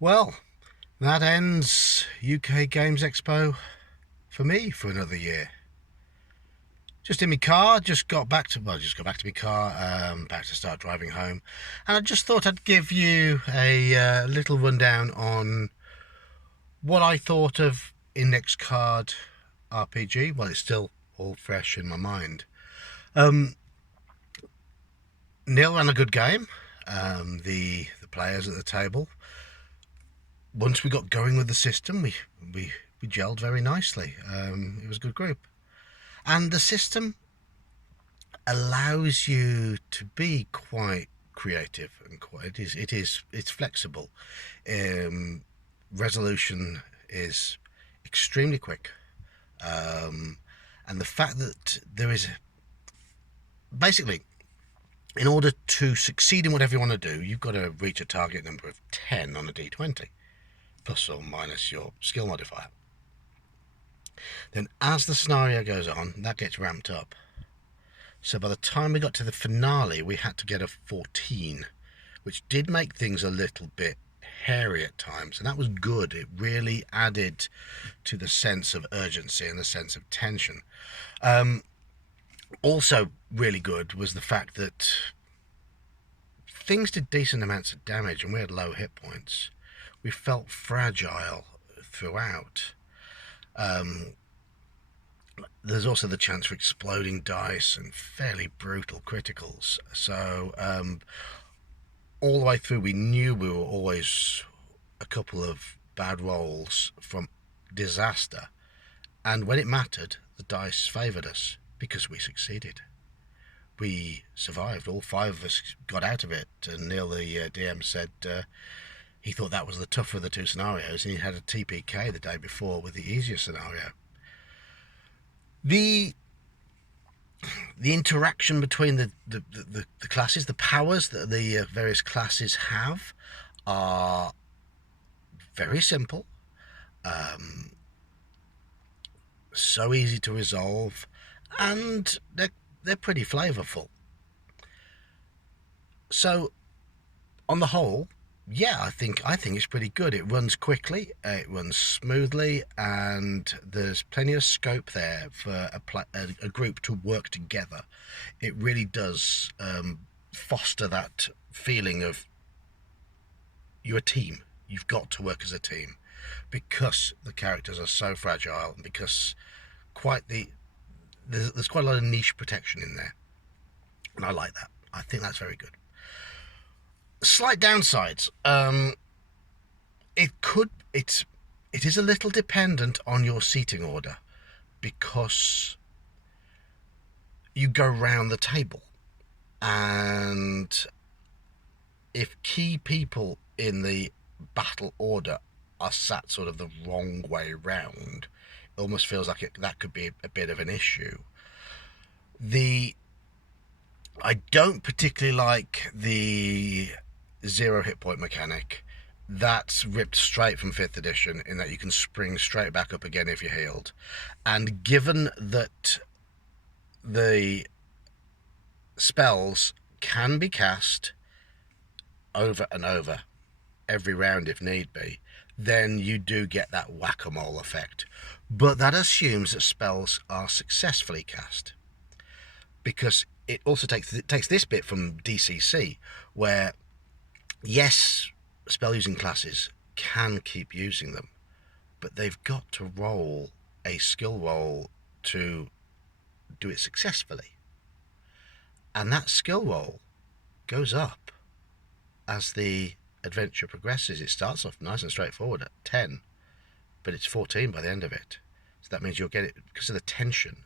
Well, that ends UK Games Expo for me for another year. Just in my car, just got back to my car, back to start driving home, and I just thought I'd give you a little rundown on what I thought of Index Card RPG. Well, it's still all fresh in my mind. Um, Neil ran a good game. The players at the table, once we got going with the system, we gelled very nicely. It was a good group, and the system allows you to be quite creative and it's flexible. Um, Resolution is extremely quick, and the fact that there is basically, in order to succeed in whatever you want to do, you've got to reach a target number of 10 on a d20, plus or minus your skill modifier. Then as the scenario goes on, that gets ramped up. So by the time we got to the finale, we had to get a 14, which did make things a little bit hairy at times, and that was good. It really added to the sense of urgency and the sense of tension. Also really good was the fact that things did decent amounts of damage and we had low hit points. We felt fragile throughout. There's also the chance for exploding dice and fairly brutal criticals. So all the way through, we knew we were always a couple of bad rolls from disaster. And when it mattered, the dice favoured us because we succeeded. We survived. All five of us got out of it. And Neil, the DM, said he thought that was the tougher of the two scenarios, and he had a TPK the day before with the easier scenario. The interaction between the classes, the powers that the various classes have, are very simple, so easy to resolve, and they're pretty flavourful. So, on the whole, yeah, I think it's pretty good. It runs quickly, it runs smoothly, and there's plenty of scope there for a group to work together. It really does foster that feeling of you're a team. You've got to work as a team because the characters are so fragile, and because there's quite a lot of niche protection in there, and I like that. I think that's very good. Slight downsides. It is a little dependent on your seating order, because you go round the table, and if key people in the battle order are sat sort of the wrong way round, it almost feels like that could be a bit of an issue. I don't particularly like the 0 hit point mechanic. That's ripped straight from 5th edition, in that you can spring straight back up again if you're healed. And given that the spells can be cast over and over every round if need be, then you do get that whack-a-mole effect. But that assumes that spells are successfully cast, because it also takes this bit from DCC, where yes, spell using classes can keep using them, but they've got to roll a skill roll to do it successfully, and that skill roll goes up as the adventure progresses. It starts off nice and straightforward at 10, but it's 14 by the end of it. So that means you'll get it, because of the tension,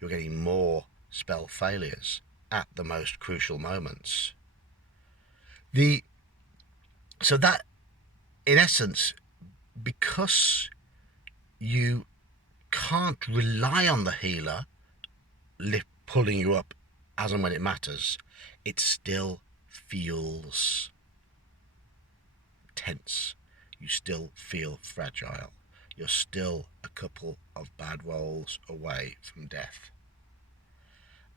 you're getting more spell failures at the most crucial moments. So that, in essence, because you can't rely on the healer pulling you up as and when it matters, it still feels tense. You still feel fragile. You're still a couple of bad rolls away from death.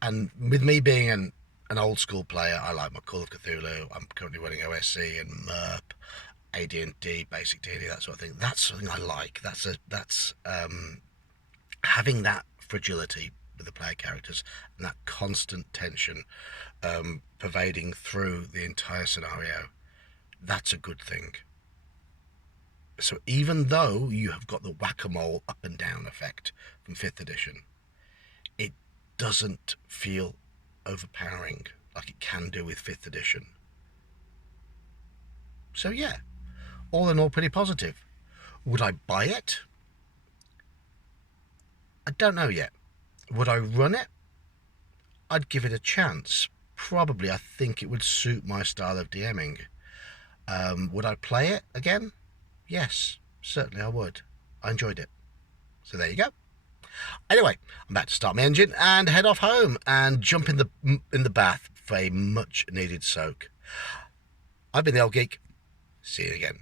And with me being an old school player, I like my Call of Cthulhu. I'm currently running OSC and MERP. AD&D, basic D&D, that sort of thing. That's something I like. That's having that fragility with the player characters and that constant tension pervading through the entire scenario. That's a good thing. So even though you have got the whack-a-mole up and down effect from 5th edition, it doesn't feel overpowering like it can do with 5th edition. So yeah, all in all, pretty positive. Would I buy it? I don't know yet. Would I run it? I'd give it a chance. Probably. I think it would suit my style of DMing. Would I play it again? Yes, certainly I would. I enjoyed it. So there you go. Anyway, I'm about to start my engine and head off home and jump in the bath for a much needed soak. I've been the Old Geek. See you again.